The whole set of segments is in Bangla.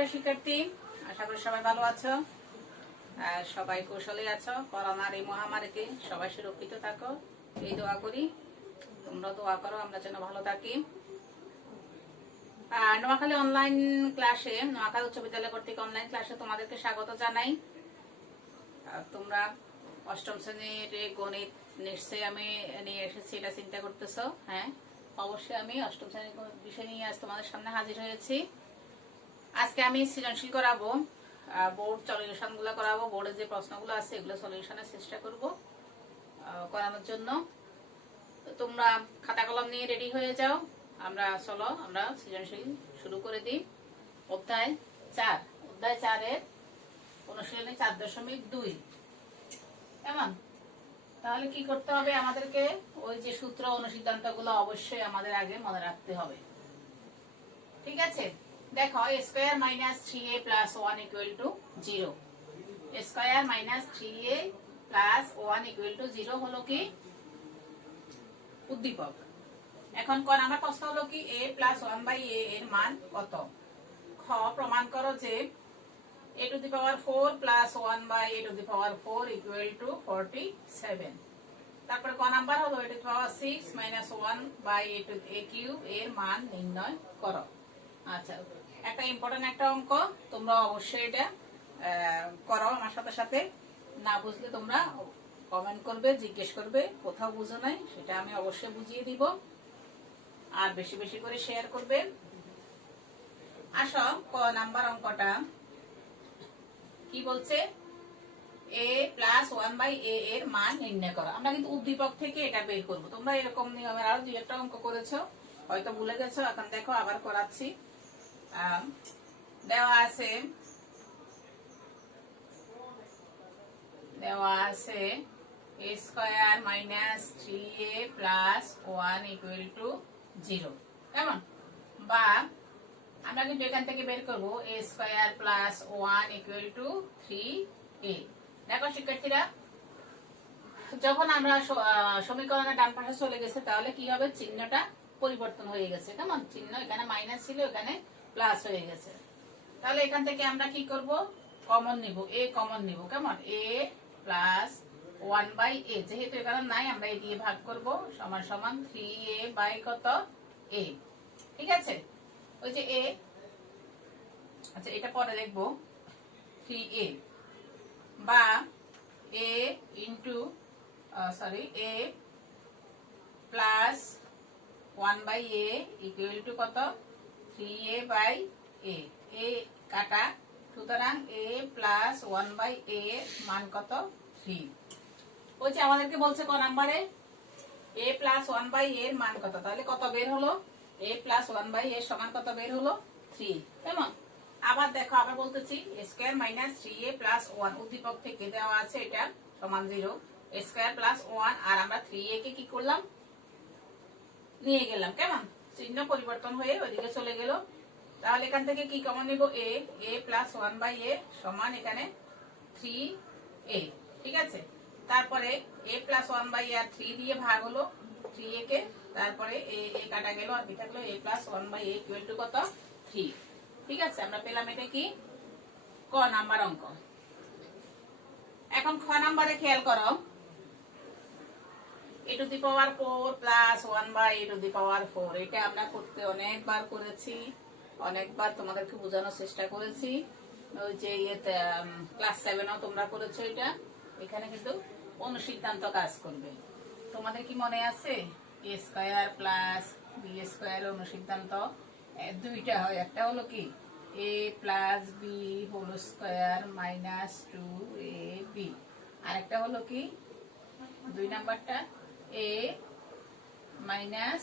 প্রিয় শিক্ষার্থী, আশা করি সবাই ভালো আছো আর সবাই কুশলে আছো। করোনার এই মহামারীতে সবাই সুরক্ষিত থাকো, এই দোয়া করি। তোমরা দোয়া করো আমরা যেন ভালো থাকি। নোয়াখালী অনলাইন ক্লাসে, নোয়াখালী উচ্চ বিদ্যালয় কর্তৃক অনলাইন ক্লাসে তোমাদেরকে স্বাগত জানাই। তোমরা অষ্টম শ্রেণীর গণিত নিশ্চয়ই আমি নিয়ে এসেছি, এটা চিন্তা করতেছো। হ্যাঁ, অবশ্যই আমি অষ্টম শ্রেণীর বিষয় নিয়ে আজ তোমাদের সামনে হাজির হয়েছি। আজকে আমি সৃজনশীল করাবো, বোর্ড সলিউশন গুলো করাবো। বোর্ডে যে প্রশ্নগুলো আছে এগুলো সলিউশনের চেষ্টা করব করানোর জন্য। তোমরা খাতা কলম নিয়ে রেডি হয়ে যাও। আমরা সৃজনশীল শুরু করে দিই। অধ্যায় 4-এর অনুশীলনী 4.2। কেমন? তাহলে কি করতে হবে আমাদেরকে? ওই যে সূত্র অনুসিদ্ধান্ত গুলো অবশ্যই আমাদের আগে মনে রাখতে হবে। ঠিক আছে, দেখো square minus 3a plus 1 equal to 0। Square minus 3a plus 1 equal to 0 হলো কি উদ্দীপক। এখন আমার প্রশ্ন হলো কি a প্লাস 1/a এর মান কত? খ, প্রমাণ করো যে a to the power 4 plus 1/a to the power 4 equal to 47। তারপরে ক নাম্বার হলো a to the power 6 minus 1/a to a cube এর মান নির্ণয় করো। আচ্ছা, একটা ইম্পর্টেন্ট একটা অঙ্ক, তোমরা অবশ্যই এটা করো আমার সাথে সাথে। না বুঝলে তোমরা কমেন্ট করবে, জিজ্ঞেস করবে, কোথাও বুঝো নাই সেটা আমি অবশ্যই বুঝিয়ে দিব। আর বেশি বেশি করে শেয়ার করবে। আসো, ক নাম্বার অঙ্কটা কি বলছে? a প্লাস 1/a এর মান নির্ণয় করো। আমরা কিন্তু উদ্দীপক থেকে এটা বের করব। তোমরা এরকম নিয়মের আরো দুই একটা অঙ্ক করেছো, হয়তো ভুলে গেছো। এখন দেখো আবার করাচ্ছি। দেওয়া আছে a square minus 3a plus 1 equal to 0। কেমন? বা আমরা কিন্তু এখান থেকে বের করব a square plus 1 equal to 3a। দেখো শিক্ষার্থীরা, যখন আমরা সমীকরণের ডান পাশে চলে গেছে তাহলে কি হবে? চিহ্নটা পরিবর্তন হয়ে গেছে। কেমন? চিহ্ন এখানে মাইনাস ছিল, এখানে প্লাস হয়ে গেছে। তাহলে এখান থেকে আমরা কি করব? কমন নিব, a কমন নিব। কেমন? a প্লাস 1/a, যেহেতু এখানে নাই আমরা a দিয়ে ভাগ করব, সমান সমান 3a বাই কত? a। ঠিক আছে, ওই যে a, আচ্ছা এটা পরে লিখবো 3a বা a into a plus 1/a equal to কত? 3a by a। a কাটা, সুতরাং a প্লাস 1/a মান কত? 3। ওই যে আমাদেরকে বলছে ক নাম্বারে a প্লাস 1/a এর মান কত। তাহলে কত বের হলো? a প্লাস 1/a সমান কত বের হলো? 3। কেমন? আবার দেখো, আবার বলতেছি স্কয়ার মাইনাস 3a প্লাস 1, উদ্দীপক থেকে দেওয়া আছে এটা সমান 0। স্কয়ার প্লাস 1 আর আমরা 3a কে কি করলাম? নিয়ে গেলাম। কেমন? চিহ্ন পরিবর্তন হয়ে ওইদিকে চলে গেল। তাহলে এখান থেকে কি কমন নিব? a প্লাস 1/a সমান এখানে 3a। ঠিক আছে, তারপরে a প্লাস 1/a আর 3 দিয়ে ভাগ হলো 3a কে, তারপরে a কাটা গেল আর কি থাকলো a plus 1/a equal to কত? 3। ঠিক আছে, আমরা পেলাম এটা কি ক নাম্বার অঙ্ক। এখন খ নাম্বারে খেয়াল করো, a to the power 4 plus 1/a to the power 4। এটা আমরা করতে অনেকবার করেছি, অনেকবার তোমাদেরকে বোঝানোর চেষ্টা করেছি। ওই যে ক্লাস 7-ও তোমরা করেছো এটা। এখানে কিন্তু অনুসিদ্ধান্ত কাজ করবে। তোমাদের কি মনে আছে? a square plus b square অনুসিদ্ধান্ত দুইটা হয়। একটা হলো কি a plus b whole square minus 2ab, আর একটা হলো কি 2 নাম্বারটা a minus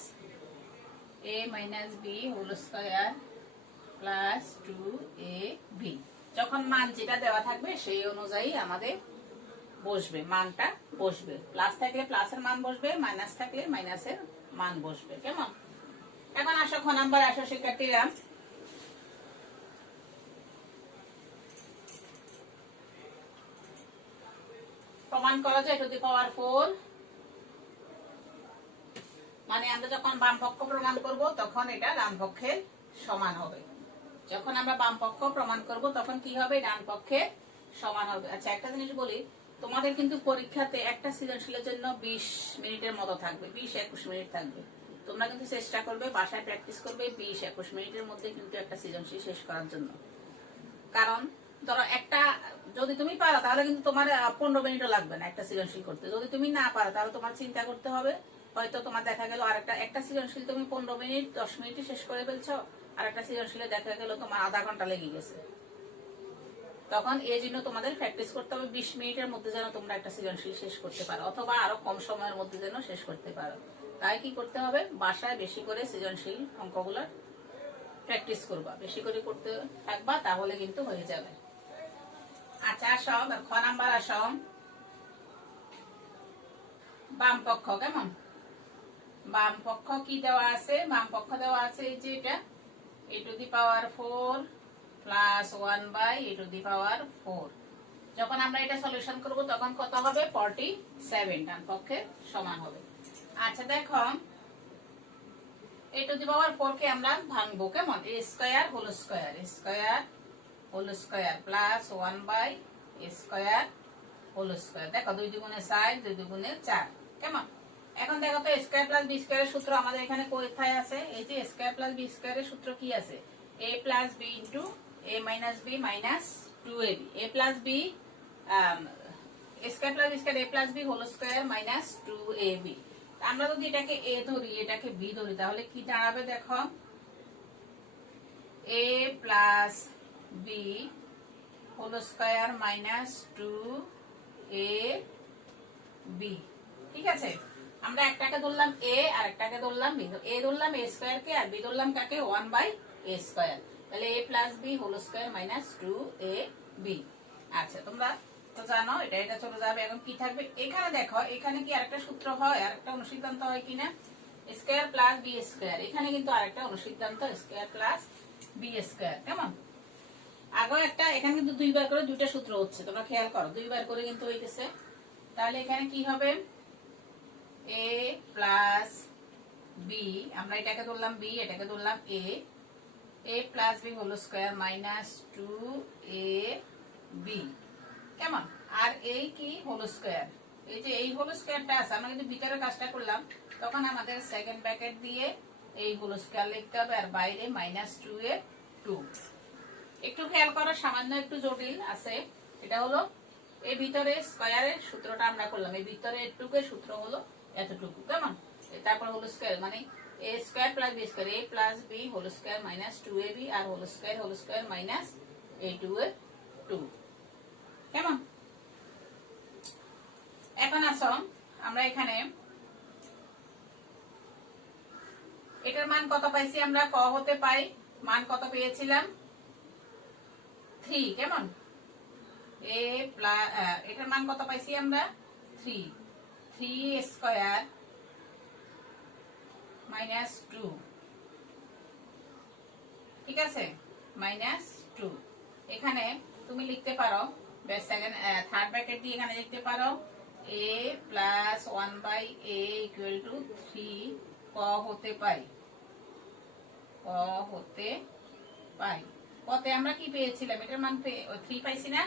b whole square plus 2ab। যখন মান যেটা দেওয়া থাকবে সেই অনুযায়ী আমাদের বসবে, মানটা বসবে। প্লাস থাকলে প্লাসের মান বসবে, মাইনাস থাকলে মাইনাসের মান বসবে। কেমন? এখন আসো খ নাম্বার, আসো শিক্ষার্থীরা। প্রমাণ করা যায় a টু দি পাওয়ার 4 মানে আমরা যখন বাম পক্ষ প্রমাণ করব তখন এটা ডান পক্ষের সমান হবে। যখন আমরা বাম পক্ষ প্রমাণ করব তখন কি হবে, ডান পক্ষে সমান হবে। আচ্ছা, একটা জিনিস বলি, তোমাদের কিন্তু পরীক্ষাতে একটা সৃজনশীলের জন্য 20 মিনিটের মতো থাকবে, 20-21 মিনিট থাকবে। তোমরা কিন্তু চেষ্টা করবে, বাসায় প্র্যাকটিস করবে 20-21 মিনিটের মধ্যে কিন্তু একটা সৃজনশীল শেষ করার জন্য। কারণ ধরো একটা যদি তুমি পারো তাহলে কিন্তু তোমার 15 মিনিটও লাগবে না একটা সৃজনশীল করতে। যদি তুমি না পারো তাহলে তোমার চিন্তা করতে হবে, হয়তো তোমার দেখা গেল একটা সৃজনশীল তুমি 15 মিনিট 10 মিনিটে শেষ করে ফেলছো, আর একটা সৃজনশীলে দেখা গেল তোমার আধা ঘন্টা লেগে গেছে। তখন এই জন্য তোমাদের প্র্যাকটিস করতে হবে 20 মিনিটের মধ্যে যেন তোমরা একটা সৃজনশীল শেষ করতে পারো, অথবা আরো কম সময়ের মধ্যে যেন শেষ করতে পারো। তাই কি করতে হবে, বাসায় বেশি করে সৃজনশীল অঙ্কগুলো প্র্যাকটিস করবা, বেশি করে করতে থাকবা, তাহলে কিন্তু হয়ে যাবে। আচ্ছা আসো, খ নাম্বার আসো, বাম পক্ষ। কেমন বাম পক্ষ কি দেওয়া আছে, বাম পক্ষ দেওয়া আছে এই যে এটা a⁴ প্লাস 1/a⁴। যখন আমরা এটা সলিউশন করব তখন কত হবে, 47 ডান পক্ষে সমান হবে। আচ্ছা দেখো, a⁴ কে আমরা ভাঙবো। কেমন, a² প্লাস 1/a²। দেখো 2 দুগুণে 4, 2 দুগুণে 4। কেমন, এখন দেখো তো a² প্লাস b² এর সূত্র আমাদের এখানে কোথায় আছে, এই যে a² প্লাস b² এর সূত্র কি আছে, a plus b into a minus b minus 2ab, a plus b a² plus b² a plus b whole square minus 2ab। আমরা যদি এটাকে a ধরি, এটাকে b ধরি, তাহলে কি দাঁড়াবে দেখো, a plus b whole square minus 2ab। ঠিক আছে, আমরা একটাকে ধরলাম a আর একটাকে ধরলাম b। a ধরলাম a² কে, আর b ধরলাম কাকে, 1/a²। তাহলে a plus b whole square minus 2ab। আচ্ছা, তোমরা তো জানো এটা চলে যাবে। এখন কি থাকবে এখানে, দেখো এখানে কি আরেকটা সূত্র হয়, আরেকটা অনুসিদ্ধান্ত হয় কিনা, স্কয়ার প্লাস b²। এখানে কিন্তু আরেকটা অনুসিদ্ধান্ত স্কয়ার প্লাস b²। কেমন, আগেও একটা, এখানে কিন্তু দুইবার করে দুইটা সূত্র হচ্ছে, তোমরা খেয়াল করো, দুইবার করে কিন্তু হইতেছে। তাহলে এখানে কি হবে, a প্লাস b, আমরা এটাকে ধরলাম b, এটাকে ধরলাম a plus b whole square minus 2ab। কেমন, আর এই কি হোল স্কয়ার, এই যে এই হোল স্কয়ারটা আছে, আমরা কিন্তু ভিতরে কাজটা করলাম, তখন আমাদের সেকেন্ড ব্র্যাকেট দিয়ে এই হোল স্কয়ার লিখতে হবে, আর বাইরে মাইনাস 2a2। একটু খেয়াল করো, সামান্য একটু জটিল আছে। এটা হলো এই ভিতরে স্কয়ারের সূত্রটা আমরা করলাম, এই ভিতরে এটুকুর সূত্র হলো এতটুকু। কেমন, তারপর হোল স্কয়ার মানে a² plus b², a plus b whole square minus 2ab, আর হোল স্কয়ার মাইনাস a2a2। কেমন, এখন আসো আমরা এখানে এটার মান কত পাইছি, আমরা ক হতে পাই মান কত পেয়েছিলাম, 3। কেমন, a প্লাস এটার মান কত পাইছি আমরা, 3² মাইনাস 2। ঠিক আছে, মাইনাস 2। এখানে তুমি লিখতে পারো, সেকেন্ড থার্ড ব্র্যাকেট দিয়ে এখানে লিখতে পারো a প্লাস 1/a = 3 ক হতে পাই, ক হতে পাই। কতে আমরা কি পেয়েছিলাম, এটার মান 3 পাইছি না।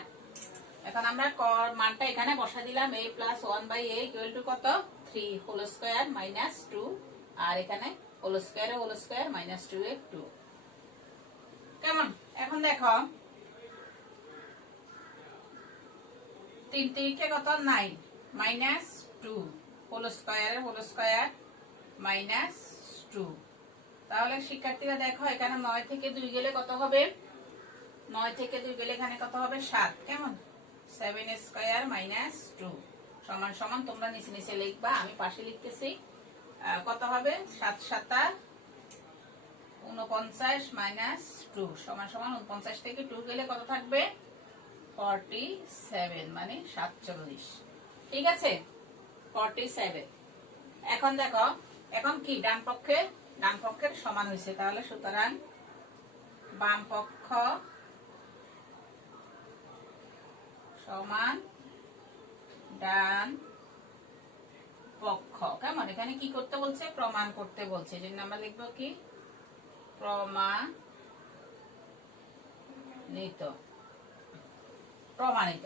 এখন আমরা ক মানটা এখানে বসা দিলাম, a প্লাস 1/a = কত, 3 হোল স্কয়ার মাইনাস 2, আর এখানে হোল স্কয়ার মাইনাস 2a2। কেমন, এখন দেখো 3 3 কত, 9 মাইনাস 2 হোল স্কয়ার মাইনাস 2। তাহলে শিক্ষার্থীরা দেখো, এখানে 9 থেকে 2 গেলে কত হবে, 9 থেকে 2 গেলে এখানে কত হবে, 7। কেমন, 7² মাইনাস 2 সমান সমান, তোমরা নিচে নিচে লিখবা, আমি পাশে লিখতেছি। কত হবে, 7 7 49 মাইনাস 2 সমান সমান 49 থেকে 2 গেলে কত থাকবে, 47 মানে 47। ঠিক আছে, 47। এখন দেখো, এখন কি ডান পক্ষের সমান হয়েছে, তাহলে সুতরাং বাম পক্ষ সমান ডান পক্ষ। কেমন, এখানে কি করতে বলছে, প্রমাণ করতে বলছে, এই জন্য আমরা লিখবো কি, প্রমাণিত। নিত প্রমাণিত।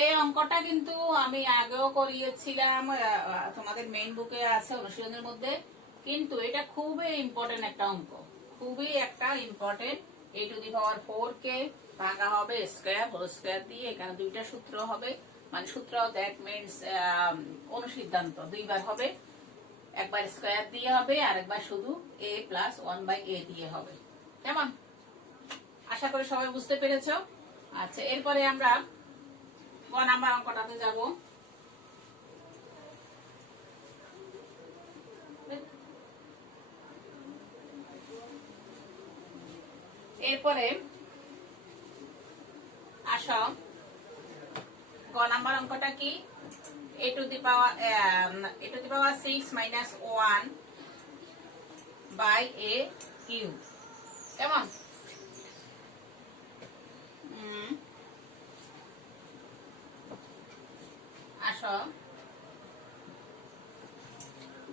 এই অঙ্কটা কিন্তু আমি আগেও করিয়েছিলাম, তোমাদের মেইন বুকে আছে অনুশীলনের মধ্যে, কিন্তু এটা খুবই ইম্পর্টেন্ট একটা অঙ্ক, খুবই একটা ইম্পর্টেন্ট। a⁴ কে ভাঙা হবে স্কয়ার হোল স্কয়ার দিয়ে, এখানে দুইটা সূত্র হবে, মানে সূত্র দ্যাট মিন্স অনুসিদ্ধান্ত দুইবার হবে, একবার স্কয়ার দিয়ে হবে আর একবার শুধু a + 1/a দিয়ে হবে। কেমন? আশা করি সবাই বুঝতে পেরেছো। আচ্ছা, এরপরে আমরা ক নাম্বার অঙ্কটাতে যাব। এরপরে আসো গ নাম্বার অঙ্কটা কি, a⁴ - 6 - 1/a³। কেমন? আসো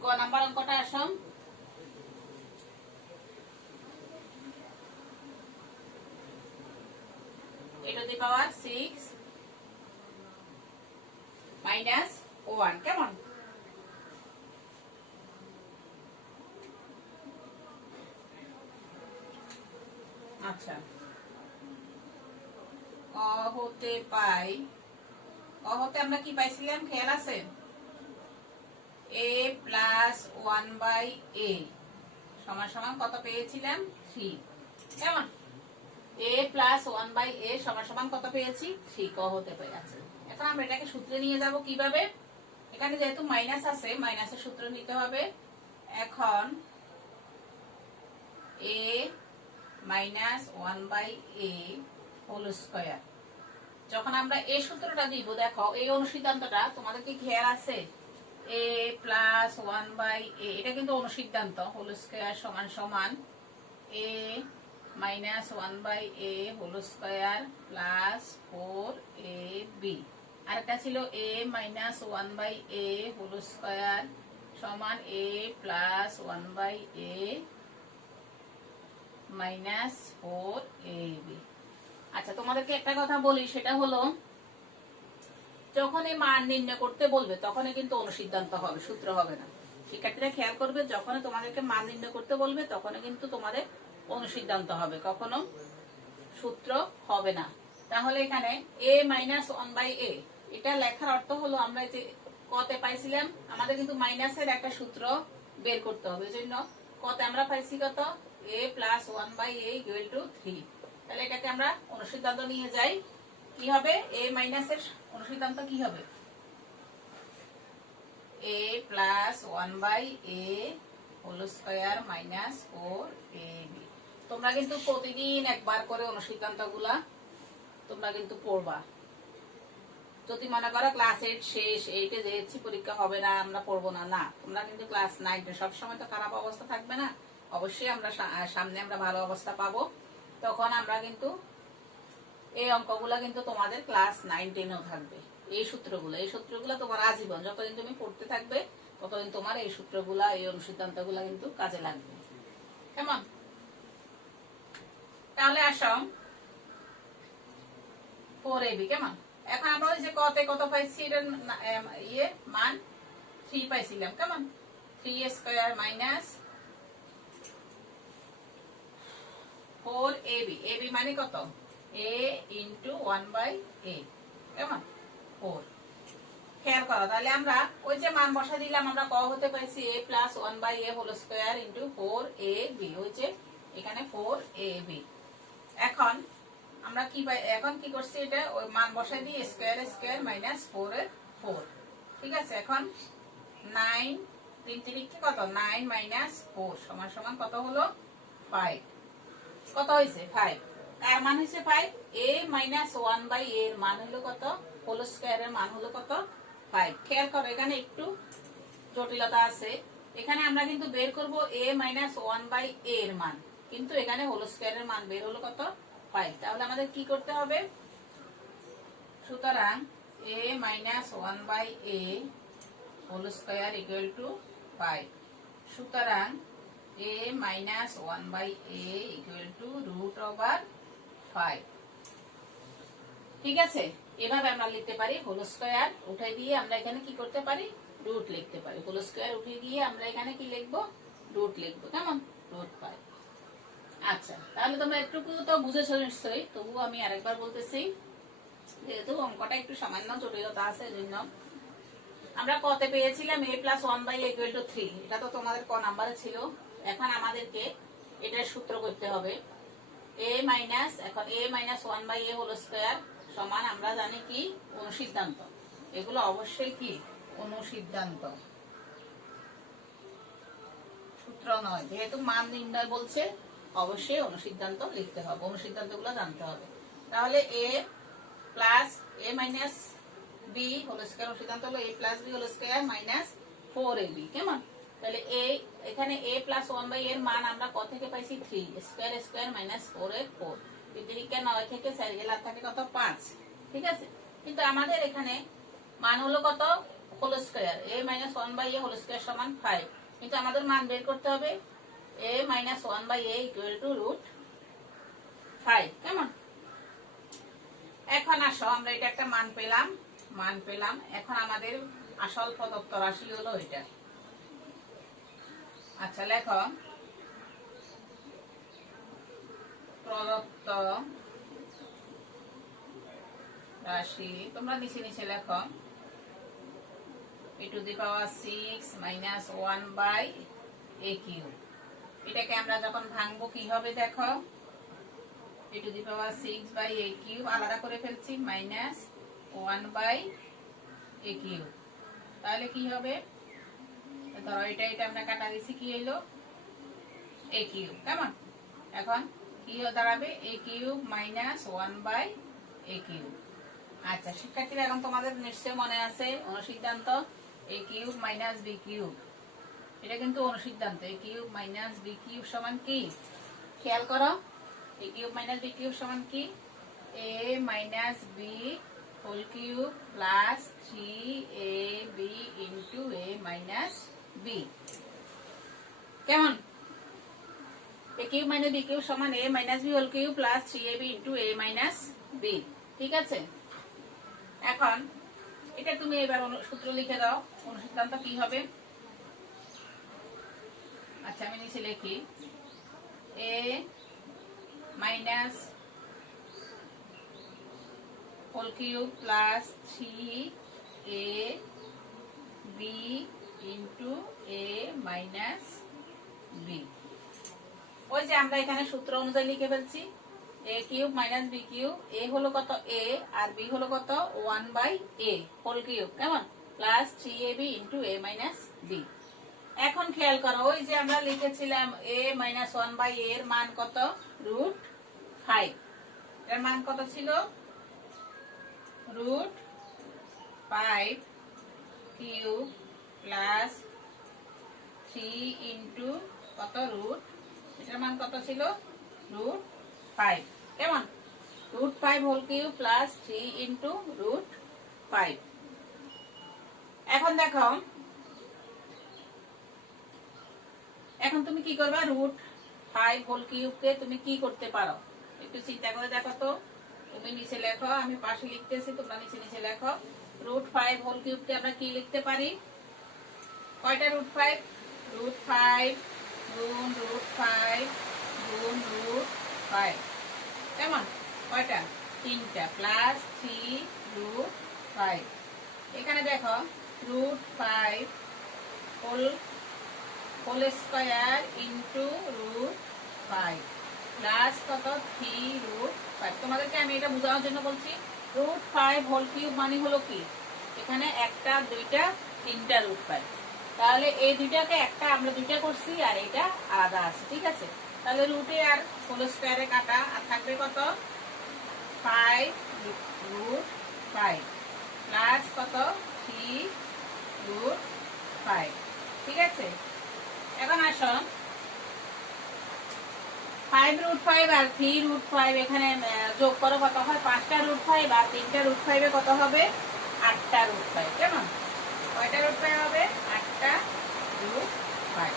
গ নাম্বার অঙ্কটা আসো। a⁴ 6 - 1। কেমন? আচ্ছা, হতে পাই, হতে আমরা কি পাইছিলাম খেয়াল আছে? a + 1/a সমান কত পেয়েছিলাম? 3। কেমন? a + 1/a সমান কত পেয়েছি? 3 ক হতে পাই। আচ্ছা, এখন আমরা এটাকে সূত্রে নিয়ে যাব কিভাবে? এখানে যেহেতু মাইনাস আছে, মাইনাসের সূত্র নিতে হবে। এখন a - 1/a হোল স্কয়ার, যখন আমরা এই সূত্রটা দিব, দেখো এই অনুসিদ্ধান্তটা তোমাদের কি খেয়াল আছে? a + 1/a এটা কিন্তু অনুসিদ্ধান্ত, হোল স্কয়ার সমান a - 1/a whole square + 4ab। আরেকটা ছিল a - 1/a হোল স্কয়ার সমান a + 1/a - 4ab। আচ্ছা, তোমাদেরকে একটা কথা বলি, সেটা হলো যখন এই মান নির্ণয় করতে বলবে তখনই কিন্তু অনুসিদ্ধান্ত হবে, সূত্র হবে না। শিক্ষার্থীরা খেয়াল করবে, যখন তোমাদেরকে মান নির্ণয় করতে বলবে তখনই কিন্তু তোমাদের অনুসিদ্ধান্ত হবে, কখনো সূত্র হবে না। তাহলে এখানে a - 1/a এটা লেখার অর্থ হলো, আমরা যে কতে পাইছিলাম, আমাদের কিন্তু মাইনাসের একটা সূত্র বের করতে হবে। এজন্য কতে আমরা পাইছি কত? a + 1/a = 3। তাহলে এটাকে আমরা অনুসিদ্ধান্ত নিয়ে যাই, কি হবে? a মাইনাসের অনুসিদ্ধান্ত কি হবে? a + 1/a whole square - 4ab। তোমরা কিন্তু প্রতিদিন একবার করে অনুসিদ্ধান্তগুলা তোমরা কিন্তু পড়বা। যদি মনে করো ক্লাস 8 শেষ, 8 এ যেছি পরীক্ষা হবে না, আমরা পড়বো না, না, তোমরা কিন্তু ক্লাস 9 এ সবসময় তো খারাপ অবস্থা থাকবে না। অবশ্যই আমরা সামনে আমরা ভালো অবস্থা পাবো, তখন আমরা কিন্তু এই অঙ্কগুলা কিন্তু তোমাদের ক্লাস 9 10 থাকবে। এই সূত্রগুলো তোমার আজীবন, যতদিন তুমি পড়তে থাকবে ততদিন তোমার এই সূত্রগুলা, এই অনুসিদ্ধান্তগুলা কিন্তু কাজে লাগবে। কেমন? তাহলে আসো 4ab। কেমন? এখন আমরা ওই যে কত পাইছি, এটার মান 3 পাইছিলাম। কেমন? 3a² - 4ab। ab মানে কত? a × 1/a। কেমন? 4। খেয়াল করো, তাহলে আমরা ওই যে মান বসা দিলাম, আমরা ক হতে পাইছি a + 1/a whole square × 4ab, ওই যে এখানে 4ab। এখন আমরা কি পাই? এখন কি করছি, এটা ওই মান বসাই দিয়ে স্কয়ার স্কয়ার -4 এর 4। ঠিক আছে, এখন 9 3 3 কত? 9 - 4 সমান কত হলো? 5। কত হইছে? 5। এর মান হইছে 5। a - 1/a এর মান হলো কত? হোল স্কয়ার এর মান হলো কত? 5। খেয়াল করো, এখানে একটু জটিলতা আছে। এখানে আমরা কিন্তু বের করব a - 1/a এর মান, কিন্তু এখানে হোল স্কয়ার এর মান বের হলো কত? 5। তাহলে আমাদের কি করতে হবে? সুতরাং a - 1/a হোল স্কয়ার = 5। সুতরাং a - 1/a = √5। 5। ঠিক আছে, এভাবে আমরা লিখতে পারি হোল স্কয়ার উঠাই দিয়ে আমরা এখানে কি করতে পারি, রুট লিখতে পারি। হোল স্কয়ার উঠিয়ে দিয়ে আমরা এখানে কি লিখবো, রুট লিখবো। কেমন, রুট 5। আচ্ছা, তাহলে তোমরা একটু তো বুঝেছো নিশ্চয়ই, তবুও আমি আরেকবার বলতেছি, যেহেতু অঙ্কটা একটু সামান্য জটিলতা আছে এজন্য। আমরা কতে পেয়েছিলাম a + 1/a = 3, এটা তো তোমাদের ক নাম্বারে ছিল। এখন আমাদেরকে এটার সূত্র করতে হবে। এখন a - 1/a হোল স্কয়ার সমান আমরা জানি কি, অনুসিদ্ধান্ত। এগুলো অবশ্যই কি, অনুসিদ্ধান্ত, সূত্র নয়। যেহেতু মান নির্ণয় বলছে, অবশ্যই অনুসিদ্ধান্ত লিখতে হবে, অনুসিদ্ধান্তগুলো জানতে হবে। তাহলে a - b হোল স্কয়ার, অনুসিদ্ধান্ত হলো a + b whole square - 4ab। কেমন, তাহলে এখানে a + 1/a এর মান আমরা কত থেকে পাইছি, 3 স্কয়ার স্কয়ার -4 এর 4। 3 9 থেকে 4 গেলে আর থাকে কত, 5। ঠিক আছে, কিন্তু আমাদের এখানে মান হলো কত, whole square a - 1/a whole square সমান 5, কিন্তু আমাদের মান বের করতে হবে a - 1/a = √5। কেমন, এখন আসো আমরা এটা একটা মান পেলাম। এখন আমাদের আসল প্রদত্ত রাশি হলো এটা। আচ্ছা, লেখো প্রদত্ত রাশি, তোমরা নিচে নিচে লেখো a⁻6 - 1/a³। এটাকে আমরা যখন ভাঙবো কি হবে দেখো, a⁻6/a³ আলাদা করে ফেলছি, -1/a³। তাহলে কি হবে, ধরো এটা আমরা কাটা দিছি, কি হইলো, a³। কেমন, এখন কি দাঁড়াবে, a³ - 1/a³। আচ্ছা শিক্ষার্থীরা, এখন তোমাদের নিশ্চয় মনে আছে অনুসিদ্ধান্ত a³ - b³। এটা কিন্তু অনুসিদ্ধান্ত, a³ - b³ সমান কি, খেয়াল করো, a³ - b³ সমান কি, a - b whole cube plus 3ab into a - b। কেমন, a³ - b³ সমান a - b whole cube plus 3ab into a - b। ঠিক আছে, এখন এটা তুমি এবার সূত্র লিখে দাও, অনুসিদ্ধান্ত কি হবে। আচ্ছা, আমি নিচে লিখি a - whole cube plus 3ab into a - b। ওই যে আমরা এখানে সূত্র অনুযায়ী লিখে ফেলছি, a³ - b³, a হলো কত, a, আর b হলো কত, 1/a হোল কিউব। কেমন, plus 3ab into a - b। এখন খেয়াল করো, ওই যে আমরা লিখেছিলাম a - 1/a এর মান কত, √5। এর মান কত ছিল, √5 কিউব প্লাস 3 ইন্টু কত, এটার মান কত ছিল, √5। কেমন, √5 হোল কিউব প্লাস 3 ইন্টু √5। এখন দেখো, এখন তুমি কি করবা, √5 হোল কিউবকে তুমি কি করতে পারো, একটু চিন্তা করে দেখো তো। তুমি নিচে লেখো, আমি পাশে লিখতেছি, তোমরা নিচে নিচে লেখো। √5 হোল কিউবকে আমরা কি লিখতে পারি, কয়টা √5, √5 গুণ √5 গুণ √5। কেমন, কয়টা, 3টা, প্লাস 3√5। এখানে দেখো √5 হোল স্কয়ার ইন্টু √5 প্লাস কত, 3√5। তোমাদেরকে আমি এটা বোঝানোর জন্য বলছি, √5 হোল কিউব মানে হলো কি, এখানে একটা, দুইটা, 3টা √5। তাহলে এই দুইটাকে একটা আমরা দুইটা করছি, আর এটা আলাদা আছে। ঠিক আছে, তাহলে রুটে আর হোল স্কয়ারে কাটা, আর থাকবে কত, 5√5 প্লাস কত, 3√5। ঠিক আছে, এখন আসো 5√5 আর 3√5 এখানে যোগ করো, কত হয়, 5টা √5 আর 3টা √5 কত হবে, 8টা √5। কেমন, কয়টা √5 হবে, 8টা √5।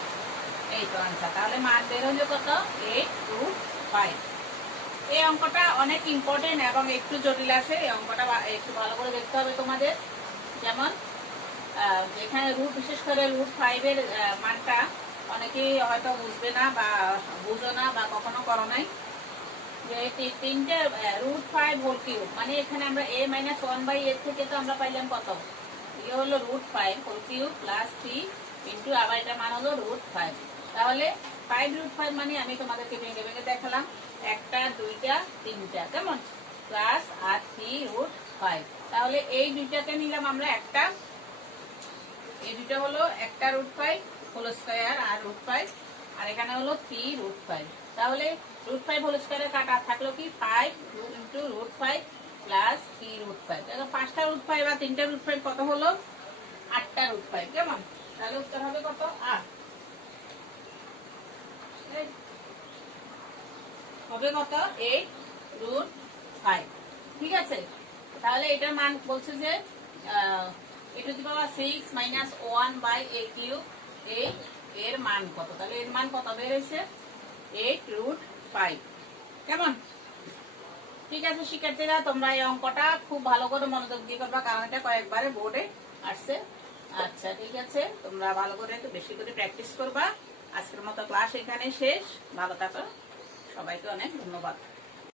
এই তো আনসার। তাহলে মান বের হলো কত, 8√5। এই অঙ্কটা অনেক ইম্পর্টেন্ট এবং একটু জটিল আছে। এই অঙ্কটা একটু ভালো করে দেখতে হবে তোমাদের। যেমন এখানে রুট, বিশেষ করে রুট 5 এর মানটা অনেকেই হয়তো বুঝবে না বা বুঝো না বা কখনো করো নাই। যে তিনটে রুট 5 হোল কিউব, মানে এখানে আমরা a মাইনাস 1/a থেকে তো আমরা পাইলাম কত, ইয়ে হলো root 5 whole cube plus 3 into আবার এটা মান হলো রুট 5। তাহলে 5 রুট 5 মানে আমি তোমাদেরকে ভেঙে ভেঙে দেখালাম, একটা, দুইটা, তিনটা, কেমন, প্লাস আর 3 রুট 5। তাহলে এই দুইটাকে নিলাম আমরা একটা, এই দুটো হলো একটা রুট 5 হোল স্কয়ার আর রুট 5, আর এখানে হলো 3 রুট 5। তাহলে রুট 5 হোল স্কয়ারে কাটা থাকলো কি 5 ইন্টু রুট 5 প্লাস 3 রুট 5। তাহলে 5টা রুট 5 আর 3টা রুট 5 কত হলো, 8টা রুট 5, কেমন। তাহলে উত্তর হবে কত, 8 হবে কত, 8 রুট 5। ঠিক আছে। তাহলে এটার মান বলছে যে a to the power 6 minus 1/a cube, এর মান কত। তাহলে এর মান কত বের হয়েছে, 8 রুট 5, কেমন। ঠিক আছে শিক্ষার্থীরা, তোমরা এই অঙ্কটা খুব ভালো করে মনোযোগ দিয়ে করবা, কারণ এটা কয়েকবারে বোর্ডে আসছে। আচ্ছা ঠিক আছে, তোমরা ভালো করে একটু বেশি করে প্র্যাকটিস করবা। আজকের মতো ক্লাস এখানে শেষ। ভালো থাকো, সবাইকে অনেক ধন্যবাদ।